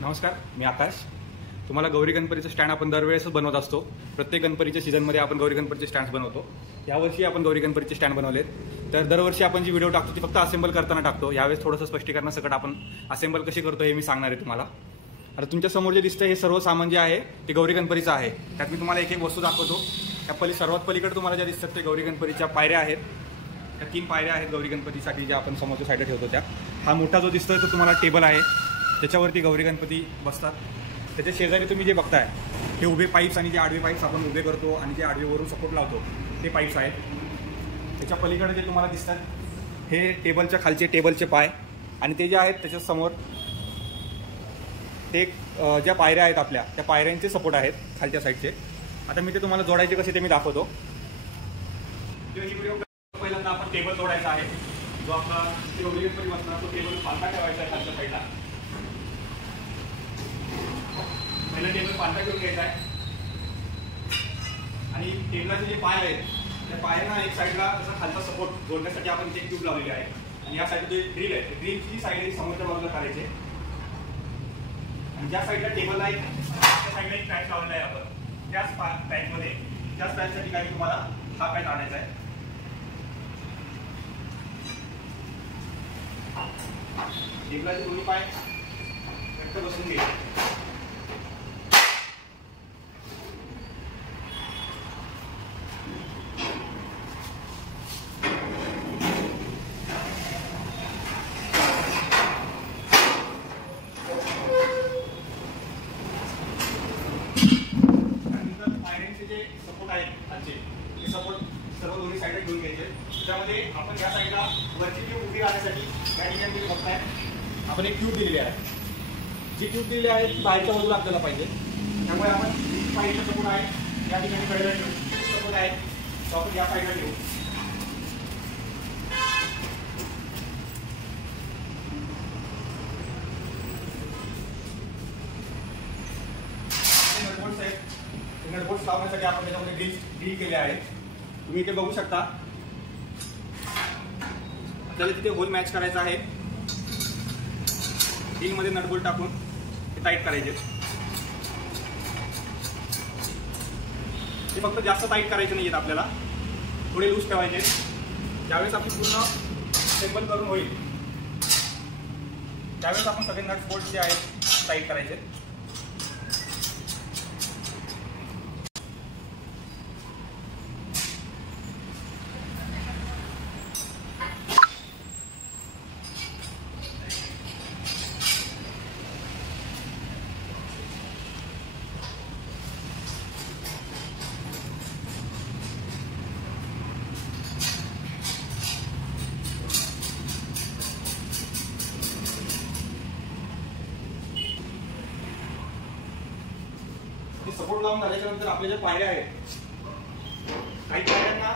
नमस्कार, मी आकाश. तुम्हाला गौरी गणपतीचं स्टँड आपण दरवेळेसच बनवत असतो. प्रत्येक गणपतीच्या सीझनमध्ये आपण गौरी गणपतीचे स्टँड्स बनवतो. यावर्षी आपण गौरी गणपतीचे स्टँड बनवलेत. तर दरवर्षी आपण जी व्हिडिओ टाकतो ती फक्त असेंबल करताना टाकतो. यावेळेस थोडंसं स्पष्टीकरणासकट आपण असेंबल कशी करतो हे मी सांगणार आहे तुम्हाला. आता तुमच्या समोर जे दिसतं हे सर्व सामान जे आहे ते गौरी गणपतीचं आहे. त्यात मी तुम्हाला एक एक वस्तू दाखवतो. त्या सर्वात पलीकडे तुम्हाला ज्या दिसतात ते गौरी गणपतीच्या पायऱ्या आहेत. त्या 3 पायऱ्या आहेत गौरी गणपतीसाठी ज्या आपण समोरच्या साईडला ठेवतो त्या. हा मोठा जो दिसतोय तो तुम्हाला टेबल आहे, त्याच्यावरती गौरी गणपती बसतात. त्याच्या शेजारी तुम्ही जे बघताय हे उभे पाईप्स आणि जे आडवे पाईप्स आपण उभे करतो आणि जे आडवेवरून सपोर्ट लावतो ते पाईप्स आहेत. त्याच्या पलीकडे जे तुम्हाला दिसतात हे टेबलच्या खालचे टेबलचे पाय आणि ते जे आहेत त्याच्यासमोर ते ज्या पायऱ्या आहेत आपल्या त्या पायऱ्यांचे सपोर्ट आहेत खालच्या साईडचे. आता मी ते तुम्हाला जोडायचे कसे ते मी दाखवतो. पहिल्यांदा आपण टेबल जोडायचा आहे. जो आपला गौरी गणपती बसणार तो टेबल पालथा ठेवायचा आहे खालच्या साईडला. पहिला टेबल पालथा ठेवून घ्यायचा आहे आणि टेबलाचे जे पाय आहेत त्या पायांना एक साईडला तसा खालचा सपोर्ट जोडण्यासाठी आपण एक ट्यूब लावलेली आहे. आणि या साईडला जे ड्रिल आहे ड्रिलची जी साईड आहे समोरच्या बाजूला करायचे आणि ज्या साईडला टेबल आहे त्या साईडला एक पॅच लावलेला आहे आपण. त्याच पॅचमध्ये त्याच पॅचच्या ठिकाणी तुम्हाला हा पॅच आणायचा आहे. टेबलाचे दोन्ही पाय घट्ट बसून घ्यायचे. जे सपोर्ट आहेत खालचे हे सपोर्ट सर्व दोन्ही साईडला घेऊन घ्यायचे. त्यामध्ये आपण या साईडला वरची ट्यूब उभी राहण्यासाठी या ठिकाणी तुम्ही बघताय आपण एक ट्यूब दिलेली आहे. जी ट्यूब दिलेली आहे ती बाहेरच्या बाजूला आपल्याला पाहिजे. त्यामुळे आपण पाईपचा सपोर्ट आहे या ठिकाणी कडेला ठेवू. सपोर्ट आहे तो आपण या साईडला ठेवू. नटबोल्ट्स लावण्यासाठी आपण त्याच्यामध्ये ड्रिल केले आहे. तुम्ही इथे बघू शकता. आपल्याला तिथे होल मॅच करायचा आहे. ड्रिलमध्ये नटबोल्ट टाकून ते टाईट करायचे. ते फक्त जास्त टाईट करायचे नाहीत आपल्याला, थोडे लूज ठेवायचे. ज्यावेळेस आपली पूर्ण असेंबल करून होईल त्यावेळेस आपण सगळे नट्स बोल्ट जे आहेत टाईट करायचे. सपोर्ट लावून झाल्याच्या नंतर आपल्या ज्या पायऱ्या आहेत काही पायऱ्यांना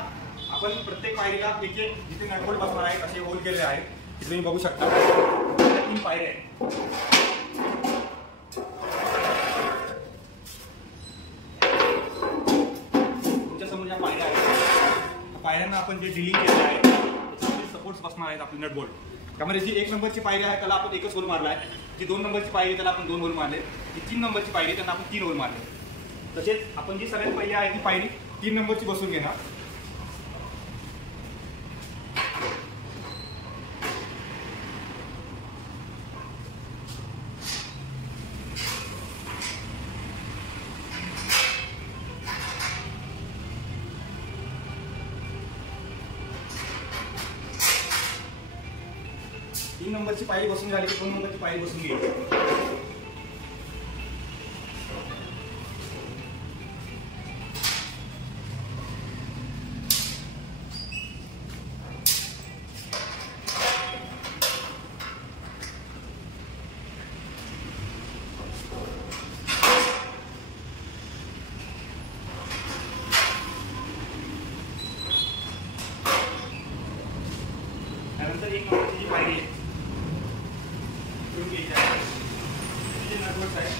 आपण प्रत्येक पायरीला एक एक जिथे नटबोल्ट बसणार आहे असे होल केलेले आहेत. तिथे तुम्ही बघू शकता 3 पायऱ्या आहेत. तुमच्यासमोर ज्या पायऱ्या आहेत पायऱ्यांना आपण जे ड्रिलिंग केलेलं आहे त्याच्यामध्ये सपोर्ट्स बसणार आहेत आपले नटबोल्ट. त्यामध्ये जी 1 नंबरची पायरी आहे त्याला आपण एकच होल मारला आहे. जी 2 नंबरची पायरी त्याला आपण 2 होल मारले. जी 3 नंबरची पायरी त्यांना आपण 3 होल मारले. तसेच आपण जी सगळ्यात पहिली आहे ती पायरी 3 नंबरची बसून घेणार. तीन नंबरची पायरी बसून झाली की 2 नंबरची पायरी बसून घ्यायची. त्यानंतर 1 नंबरची जी पायरी आहे ठेवून घ्यायची आहे. जे नटबोल्ट आहे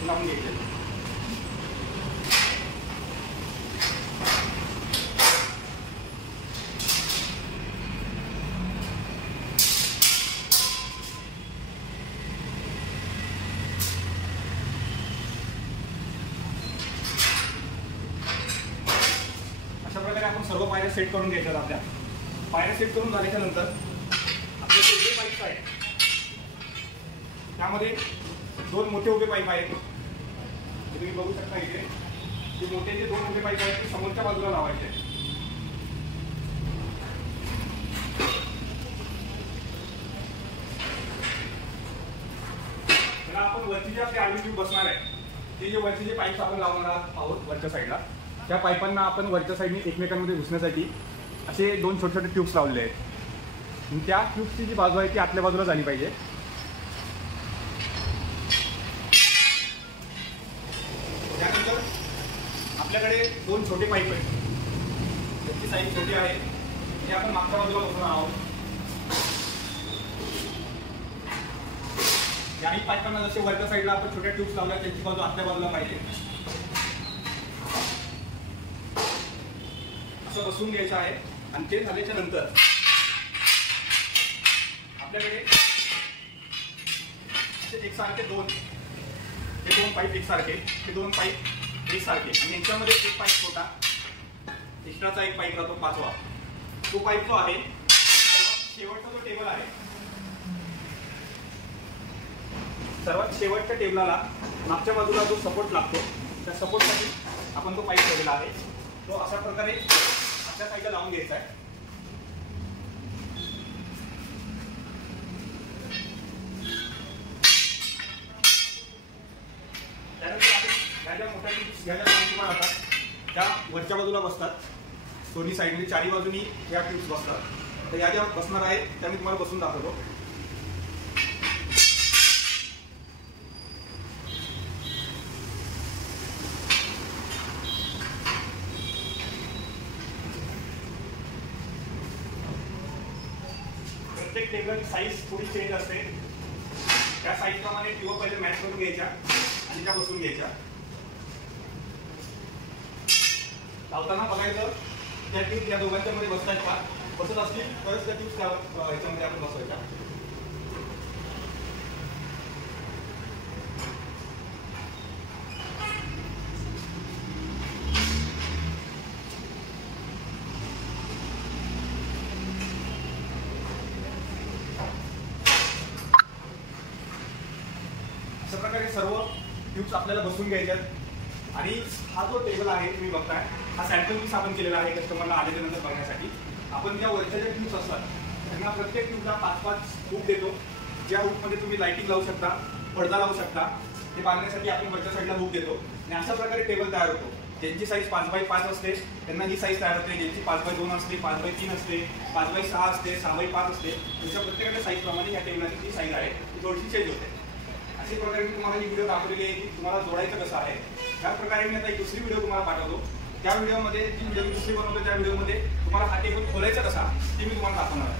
ते लावून घ्यायचे. सर्व पायऱ्या सेट करून घ्यायच्यात आपल्या. पायऱ्या सेट करून झाल्याच्या नंतर आपले जे पाईप आहेत त्यामध्ये 2 मोठे उभे पाईप आहेत. तुम्ही बघू शकता इथे जे मोठे जे 2 मोठे पाईप आहेत ते समोरच्या बाजूला लावायचे आहेत. आपण वरती जे आपले आर्मी ट्यूब बसणार आहे ते जे वरती जे पाईप आपण लावणार आहोत वरच्या साईडला, त्या पाईपांना आपण वरच्या साईडने एकमेकांमध्ये घुसण्यासाठी असे 2 छोटे छोटे ट्यूब्स लावलेले आहेत. आणि त्या ट्यूब्सची जी बाजू आहे ती आतल्या बाजूला झाली पाहिजे. त्यानंतर आपल्याकडे 2 छोटे पाईप आहेत, त्याची साईज छोटी आहे, ते आपण मागच्या बाजूला बसवणार आहोत. या पाईपांना जसे वरच्या साईडला आपण छोट्या ट्यूब्स लावल्या त्याची बाजू आतल्या बाजूला पाहिजे असं बसवून घ्यायचं आहे. आणि ते झाल्याच्या नंतर आपल्याकडे एकसारखे 2 पाईप एकसारखे, हे 2 पाईप एकसारखे आणि यांच्यामध्ये एक पाईप छोटा एक्स्ट्राचा एक पाईप राहतो 5वा. तो पाईप जो आहे शेवटचा जो टेबल आहे, सर्वात शेवटच्या टेबलाला मागच्या बाजूला जो सपोर्ट लागतो त्या सपोर्टसाठी आपण तो पाईप ठेवलेला आहे. तो अशा प्रकारे आपल्या साईडला लावून घ्यायचा आहे. त्यानंतर आपण ज्या मोठ्या ट्यूब्स घ्यायला राहतात त्या वरच्या बाजूला बसतात. दोन्ही साईडने 4ही बाजूनी या ट्यूब्स बसतात. तर या ज्या बसणार आहेत त्या मी तुम्हाला बसून दाखवतो. प्रत्येक टेबलची साईज थोडी चेंज असते. त्या साईज प्रमाणे ट्यूब पहिले मॅच करून घ्यायच्या आणि त्या बसून घ्यायच्या. लावताना बघायचं त्या ट्यूब या दोघांच्या मध्ये बसतायत का, बसत असतील तरच त्या ट्यूब ह्याच्यामध्ये आपण बसवायच्या. अशा प्रकारे सर्व ट्यूब्स आपल्याला बसून घ्यायच्यात. आणि हा जो टेबल आहे तुम्ही बघताय, हा सॅम्पल पीस आपण केलेला आहे कस्टमरला आल्याच्या नंतर बघण्यासाठी. आपण ज्या वरच्या ज्या ट्यूब्स असतात त्यांना प्रत्येक ट्यूबला 5-5 हुक देतो. ज्या हुकमध्ये तुम्ही लाईटिंग लावू शकता, पडदा लावू शकता. ते बांधण्यासाठी आपण वरच्या साईडला हुक देतो आणि अशा प्रकारे टेबल तयार होतो. ज्यांची साईज 5x5 असते त्यांना ही साईज तयार होते. ज्यांची 5x2 असते, 5x3 असते, 5x6 असते, 6x5 असते. तुमच्या प्रत्येकाच्या साईजप्रमाणे या टेबलाची जी साईज आहे ती थोडीशी चेंज होते. अशा प्रकारे मी तुम्हाला ही व्हिडिओ दाखवलेली आहे की तुम्हाला जोडायचं कसं आहे. त्या प्रकारे मी आता एक दुसरी व्हिडिओ तुम्हाला पाठवतो. त्या व्हिडिओमध्ये जी व्हिडिओ दुसरी बनवतो त्या व्हिडिओमध्ये तुम्हाला हा टेबल खोलायचा कसा ते मी तुम्हाला दाखवणार आहे.